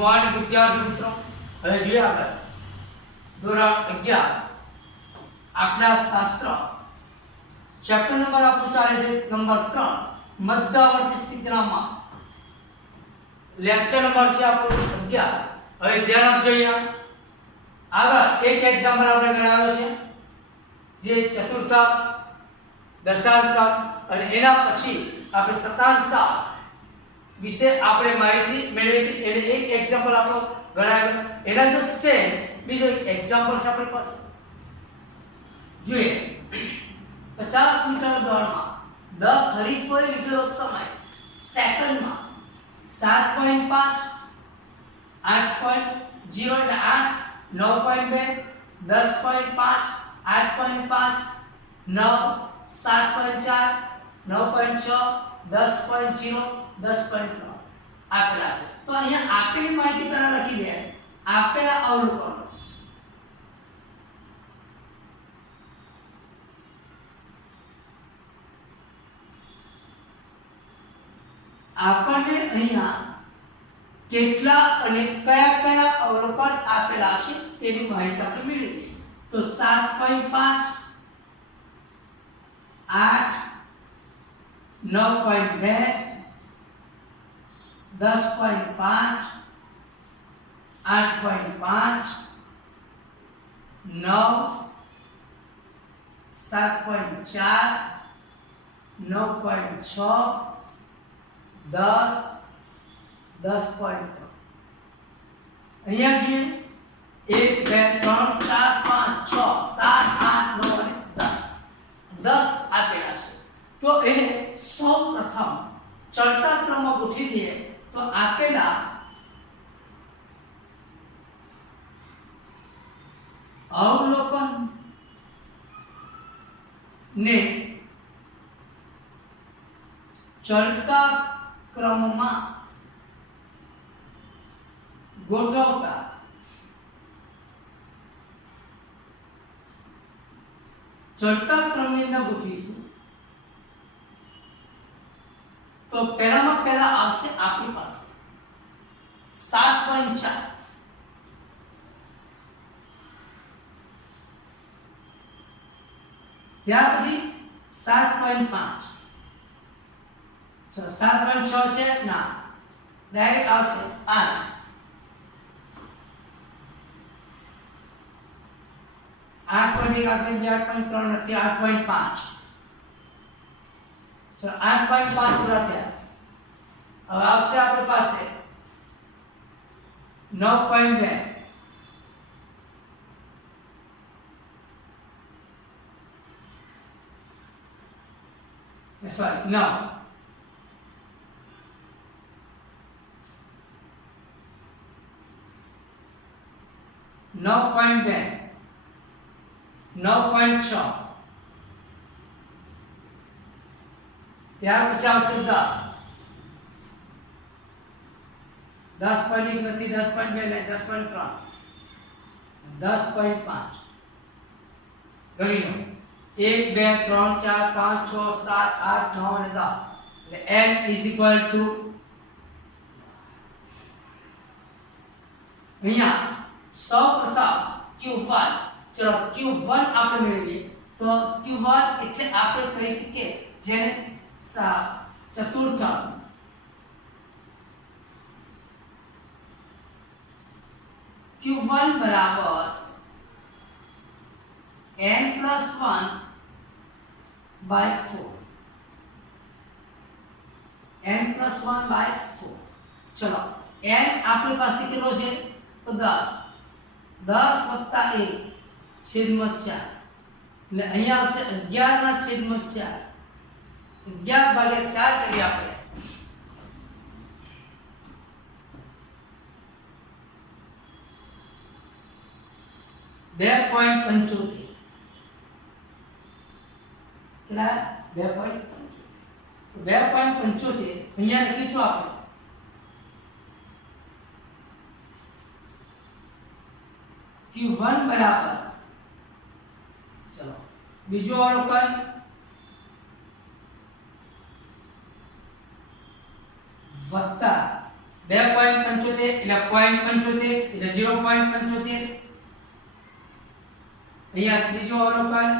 Morning વિદ્યાર્થી મિત્રો, હવે જોઈએ આપણે ધોરણ 11 આંકડાશાસ્ત્ર ચેપ્ટર નંબર આપણું ચાલે છે નંબર 3 મધ્યવર્તી સ્થિતિનામાં. લેક્ચર નંબર છે આપણું 11. હવે ધ્યાન આપજો. અહીંયા આગળ એક એક્ઝામ્પલ આપણે ગણાવ્યો છે જે ચતુર્થક, દશાંશક અને એના પછી આપણે શતાંશક વિશે આપણે માહિતી મેળવી હતી. એટલે એક એક્ઝામ્પલ આપણો ગણાવ્યો. એના જો સેમ બીજો એક એક્ઝામ્પલ છે આપણી પાસે. જોઈએ 50 મીટર દોડમાં 10 હરીફોએ લીધેલો સમય સેકન્ડમાં 7.5 8.0 એટલે 8 9.2 10.5 8.5 9 7.4 9.6 10.0 10.3 આપેલા છે. તો અહીંયા આપેલી માહિતી પહેલા લખી દે. આપેલા અવલોકનો આપણને અહીંયા કેટલા અને કયા કયા અવલોકન આપેલા છે તેની માહિતી આપણે મેળવીએ. તો 7.5 8 9.2 10.5 8.5 9 7.4 9.6 10 10.3 અહીંયા જે 1 2 3 4 5 6 7 8 9 અને 10 આપેલા છે. તો એને સૌપ્રથમ ચડતા ક્રમમાં ગોઠવી દઈએ. તો આપેલા અવલોકન ને ચડતા ક્રમમાં ગોઠવતા ચડતા ક્રમની અંદર ગોઠવીશું. તો પહેલામાં પહેલા આવશે આપણી પાસે 7.4. ત્યાર પછી 7.5. ચલો 7.6 છે ના ડાયરેક્ટ આવશે 8. 8.1 8.2 8.3 નથી 8.5. ચલો 8.5 પૂરા થયા. હવે આવશે આપણી પાસે 9.2 સોરી 9 9.2 9.6 ત્યાર પછી આવશે 10 10.1 નથી 10.2 નહીં 10.3 10.5 ગણી લો 1 2 3 4 5 6 7 8 9 અને 10 એટલે n is equal to અહીંયા સૌપ્રથમ q1. ચલો q1 આપણે મેળવીએ. તો q1 એટલે આપણે કહી શકીએ જેને ચતુર્થક q1 બરાબર n + 1 by 4 n + 1 by 4. ચલો n આપણી પાસે કેટલો છે તો 10 10 + 1 છેદમાં 4 એટલે અહીંયા આવશે 11 ના છેદમાં 4 11 ભાગ્યા 4 કરીએ આપણે. કેટલા 2.75 અહીંયા લખીશું આપણે q1 બરાબર ચલો બીજો અવલોકન વત્તા 2.75 એટલે 0.75 એટલે 0.75. અહીંયા ત્રીજું અવલોકન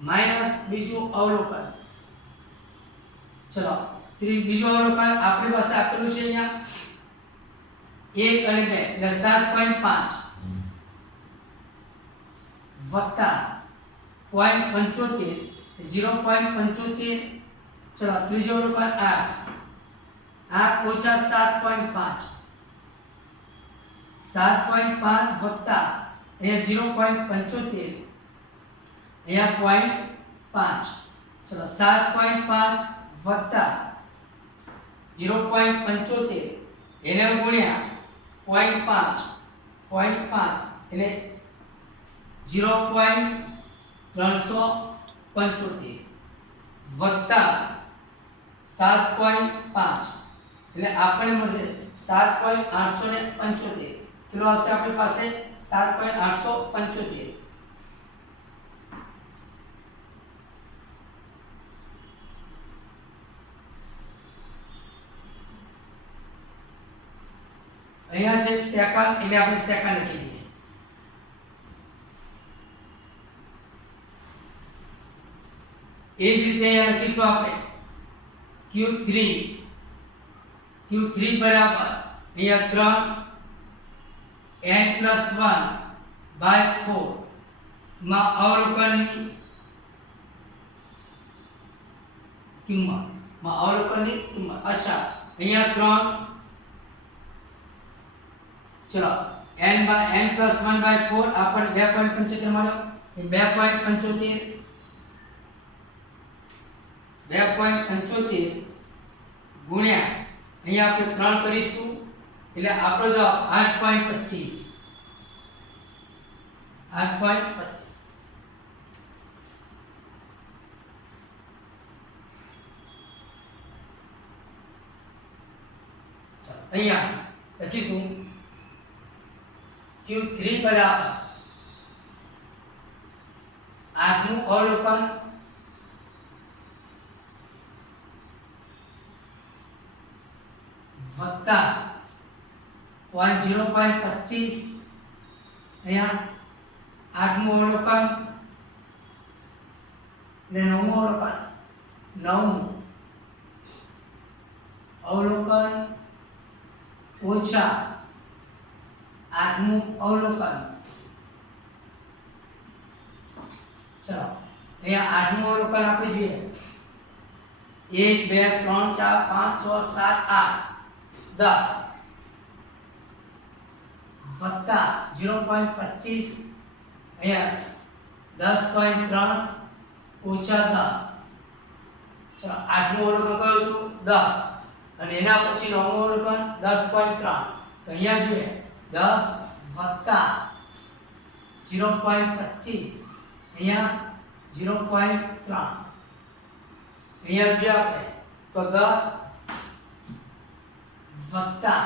માઈનસ બીજું અવલોકન. ચલો બીજું અવલોકન આપણી પાસે આપેલું છે અહીંયા 1 અને 2 એટલે 7.5 વત્તા 0.75 0.75. ચલો ત્રીજો અવલોકન 8 ઓછા 7.5 વત્તા અહીંયા 0.75 અહીંયા 0.5. ચલો 7.5 વત્તા 0.75 એને ગુણ્યા 0.5 એટલે 0.375 વત્તા 7.5 એટલે આપણે મળશે 7.875. કેટલો આવશે આપણી પાસે 7.875. અહીંયા છે સેકન્ડ એટલે આપણે સેકન્ડ લખી દઈએ. એ જ રીતે અહીંયા લખીશું આપણે Q3 બરાબર અહીંયા 3 n+1/4 માં અવલોકનની કિંમત. અચ્છા અહીંયા 3 ચલો n+1/4 આપણને 2.75 મળ્યો. એ 2.75 ગુણ્યા અહીંયા આપણે 3 કરીશું એટલે આપણો જવાબ 8.25. અહીંયા લખીશું Q3 બરાબર 8મું અવલોકન વત્તા 0.25 અહીંયા 8મું અવલોકન ને 9મું અવલોકન. 9મું અવલોકન ઓછા 8મું અવલોકન. ચલો અહીંયા 8મું અવલોકન આપણે જોઈએ 1 2 3 4 5 6 7 8 10 વત્તા 0.25 અહીંયા 10.3 ઓછા 10. ચલો 8મું અવલોકન કયું હતું 10 અને એના પછી 9મું અવલોકન 10.3. તો અહીંયા જોઈએ 10 વત્તા 0.25 અહીંયા 0.3. અહીંયા જોઈએ આપણે તો 10 વત્તા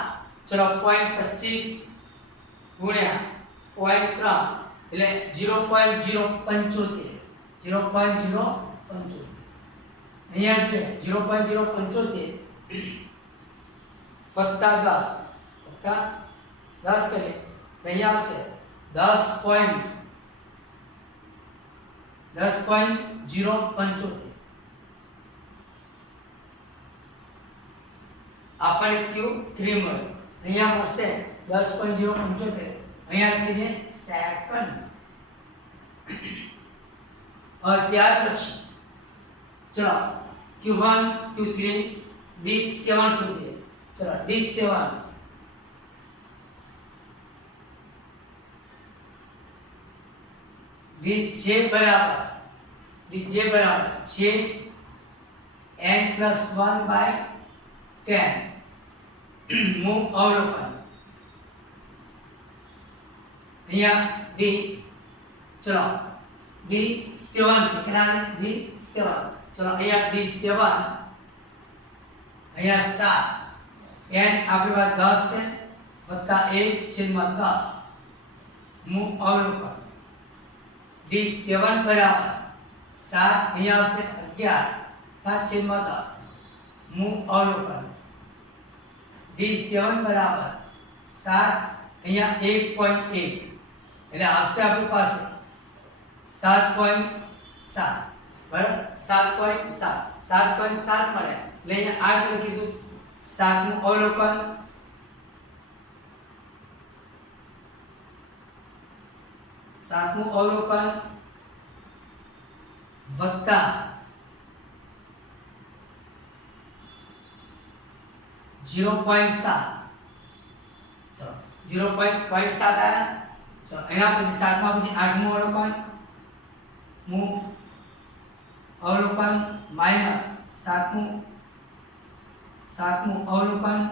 ચલો 0.25 ગુણ્યા 0.3 એટલે 0.075. અહીંયા જોઈએ 0.075 વત્તા 10 કરીએ અહીંયા આવશે 10.075. આપણે Q3 મળ્યો. અહીંયા મળશે 10.075. અહીંયા લખી દે સેકન્ડ. और ત્યાર પછી ચલો Q1 Q3 D7 સુધી. ચલો D7 DJ બરાબર જે n+1/10 મું અવલોકન અહીંયા D ચલો D7 છે કેટલા D7. ચલો અહીંયા D7 અહીંયા 7 n આપણી પાસે 10 છે વત્તા 1/10 મું અવલોકન D7 બરાબર 7 અહીંયા આવશે 11/10 મું અવલોકન D7 બરાબર અહીંયા 1.1 એટલે આવશે આપણી પાસે 7.7 બરાબર 7.7 મળ્યા એટલે અહીંયા 8 લખીશું સાતમું અવલોકન વત્તા 0.7 ચલો 0.7 આયા ચલો એના પછી સાતમા પછી આઠમું અવલોકન માઈનસ સાતમું અવલોકન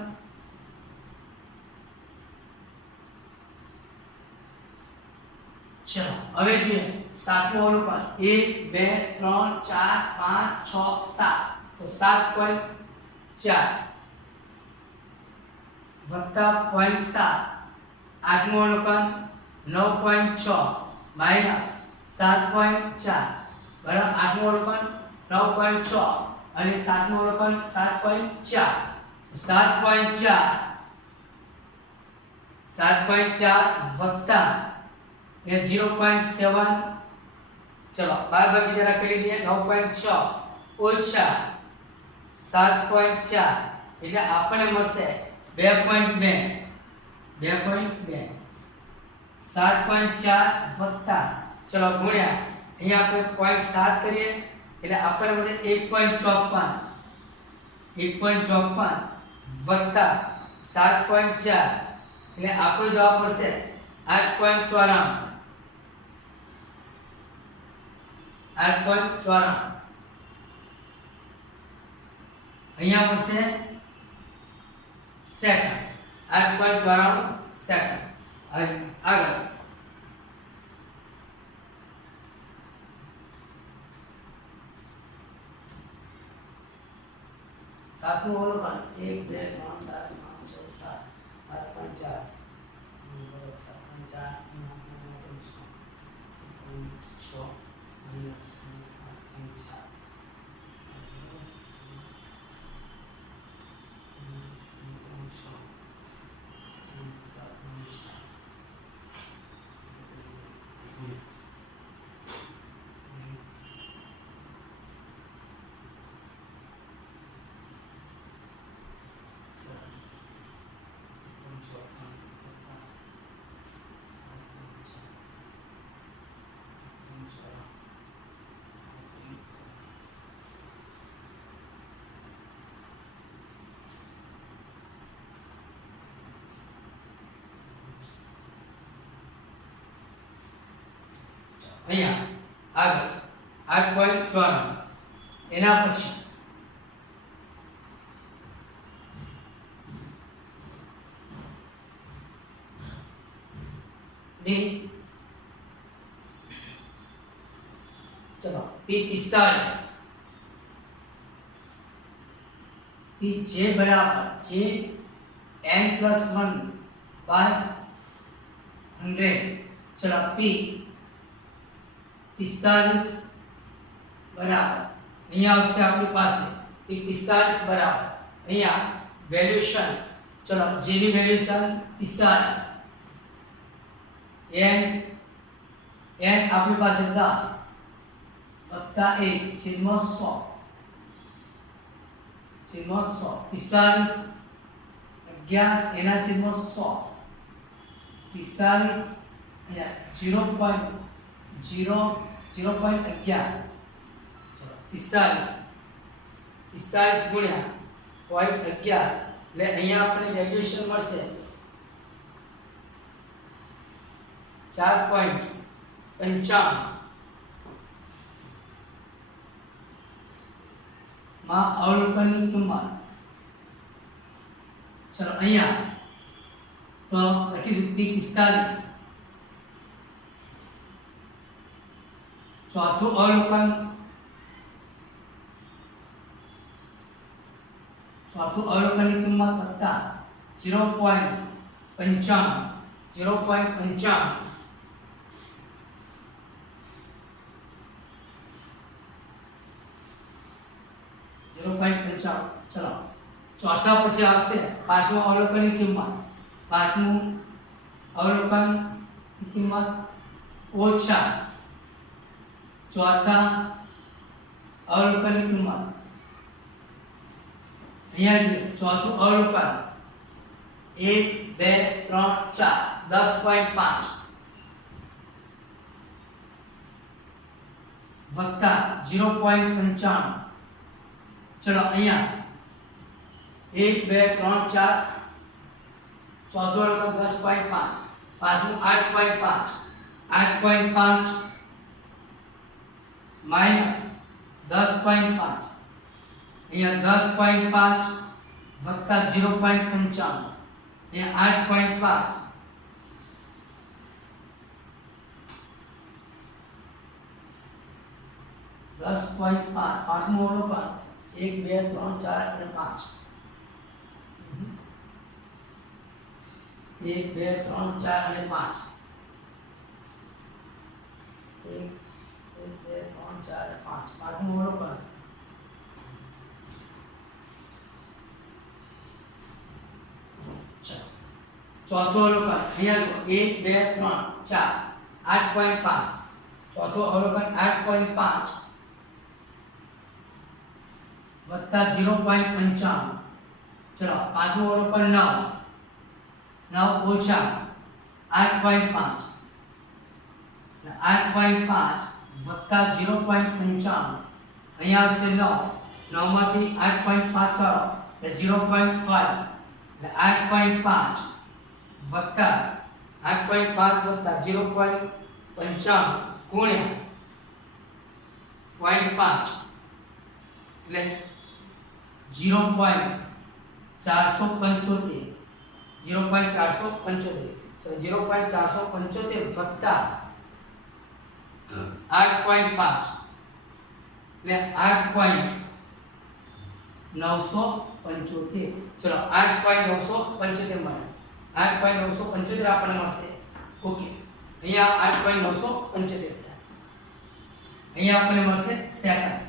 ચલો હવે જોઈએ સાતમું અવલોકન 1 2 3 4 5 6 7 તો 7.4 વત્તા 0.7 આઠમું અવલોકન 9.6 માઈનસ 7.4 બરાબર આઠમું અવલોકન 9.6 અને સાતમું અવલોકન 7.4 વત્તા એ 0.7 ચલો બાદબાકી જરા કરી લઈએ 9.6 ઓછા 7.4 એટલે આપણને મળશે 2.2 7.4 વત્તા ચલો ગુણ્યા અહીંયા આપણે 0.7 કરીએ એટલે આપણને મળે 1.54 વત્તા 7.4 એટલે આપણો જવાબ મળશે 8.94 અહીંયા મળશે સેકન્ડ 8.94 સેકન્ડ આગળ સાતમું અવલોકન 1 2 3 4 5 6 7.4 અહીંયા આગળ 8.94 એના પછી ડી ચલો P45 P J બરાબર J n+1 by 100 ચલો P 45 બરાબર અહીંયા આવશે આપણી પાસે P45 બરાબર અહીંયા વેલ્યુએશન ચલો J ની વેલ્યુએશન 45 n આપણી પાસે 10 વત્તા 1 છેદમાં 100 45 11 એના છેદમાં 100 45 અહીંયા 0.11 45 ગુણ્યા 0.11 એટલે અહીંયા આપણે વેલ્યુએશન મળશે 4.55 માં અવલોકનની કિંમત ચલો અહીંયા તો લખીશું P45 ચોથું અવલોકન ની કિંમત વત્તા 0.55 ચલો ચોથા પછી આવશે પાંચમા અવલોકનની કિંમત પાંચમું અવલોકન કિંમત ઓછા ચોથા અવલોકન કિંમત અહીંયા ચોથું અવલોકન 1 2 3 4 10.5 વત્તા 0.95 ચલો અહીંયા 1 2 3 4 ચોથું અવલોકન 10.5 પાંચમું 8.5 માઈનસ 10.5 અહીંયા 10.5 વત્તા 0.95 અહીંયા 8.5 10.5 પાંચમું અવલોકન 1 2 3 4 અને 5 1 2 3 4 અને 5 1 2 3 4 અને 5 પાંચમું અવલોકન ચોથું અવલોકન અહીંયા 1 2 3 4 8.5 ચોથું અવલોકન 8.5 વત્તા 0.95 ચલો પાંચમું અવલોકન 9 ઓછા 8.5 8.5 વત્તા 0.95 અહીંયા આવશે 9 માંથી 8.5 કરો એટલે 0.5 એટલે 8.5 વત્તા 8.5 વત્તા 0.95 ગુણ્યા 0.5 એટલે 0.475 વત્તા 8.5 એટલે 8.975 ચલો 8.975 મળે 8.975 આપણને મળશે ઓકે અહીંયા 8.975 અહીંયા આપણને મળશે સેકન્ડ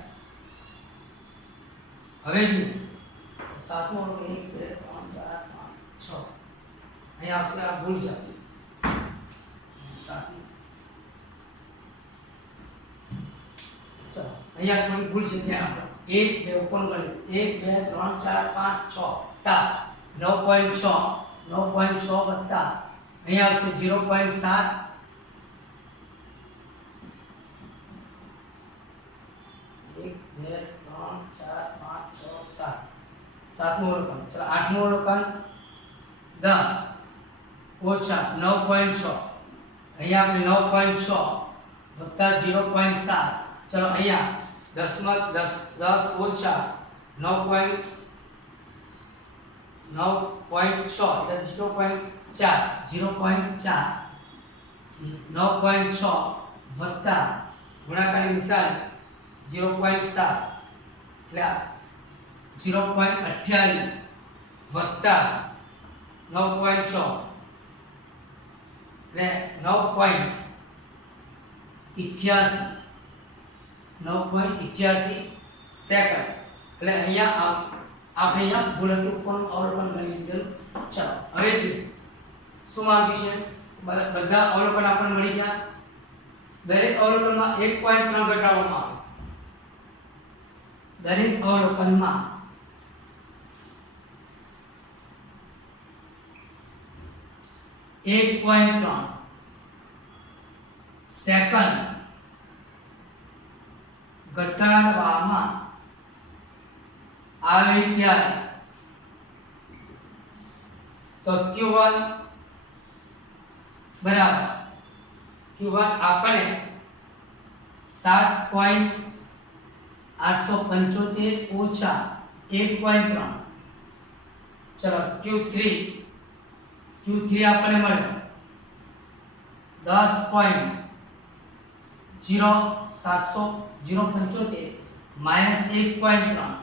હવે જો સાતમું 1 2 3 4 5 6 અહીંયા આવશે આ ભૂલ છે સાતમું ચલો અહીંયા થોડી ભૂલ છે ધ્યાન આપો 1 2 ઉપર ગણ્યું 1 2 3 4 5 6 7 9.6 વત્તા અહીંયા આવશે 0.7 સાતમું અવલોકન ચલો આઠમું અવલોકન 10 ઓછા 9.6 અહીંયા આપણે 9.6 વત્તા 0.7 ચલો અહીંયા 10 માં 10 ઓછા 9.6 એટલે 0.4 9.6 વત્તા ગુણાકારની નિશાની 0.7 એટલે 0.28 વત્તા 9.6 એટલે 9.88 સેકન્ડ એટલે અહીંયા આપણે અહીંયા ભૂલ હતી ઉપરનું અવલોકન ગણી લીધેલું ચાલો હવે જોઈએ શું માંગ્યું છે બધા અવલોકન આપણને મળી ગયા દરેક અવલોકનમાં 1.3 ઘટાડવામાં આવે દરેક અવલોકનમાં 1.3 સેકન્ડ ઘટાડવામાં આવે ત્યારે તો Q1 બરાબર Q1 આપણે 7.875 ઓછા 1.3 ચલો Q3 આપણને મળ્યો 10.075 માઈનસ 1.3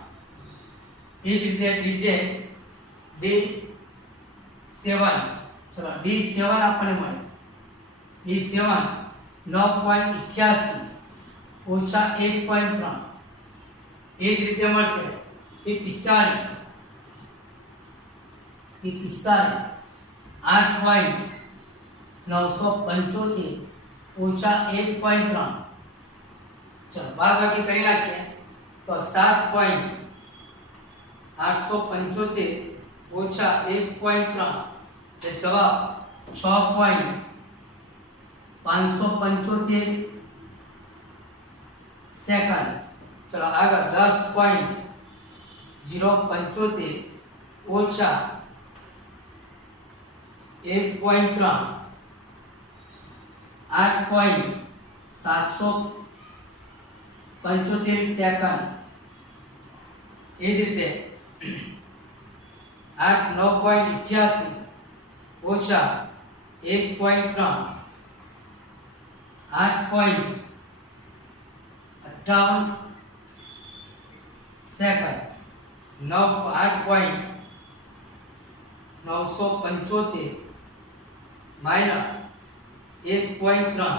એ જ રીતે D7 ચલો D7 આપણને મળ્યો D7 9.88 ઓછા 1.3 એ જ રીતે મળશે E45 8.975 ઓછા 1.3. ચલો બાદબાકી કરી નાખીએ તો 7.875 ઓછા 1.3 એટલે જવાબ 6.575 સેકન્ડ. ચલો આગળ 10.075 ઓછા 1.3 8.775 સેકન્ડ. એ જ રીતે 9.88 ઓછા 1.3 8.58 સેકન્ડ. 8.975 minus 1.3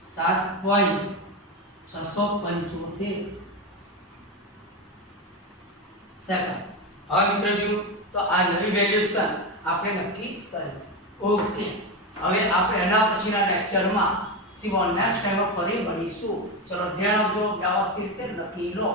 7.675 second. હવે મિત્રો જો તો આ નવી વેલ્યુએશન આપણે નક્કી કરી. ઓકે, હવે આપણે એના પછીના લેક્ચરમાં નેક્સ્ટ ટાઈમ ફરી મળીશું. ચલો ધ્યાન આપજો, વ્યવસ્થિત રીતે લખી લો.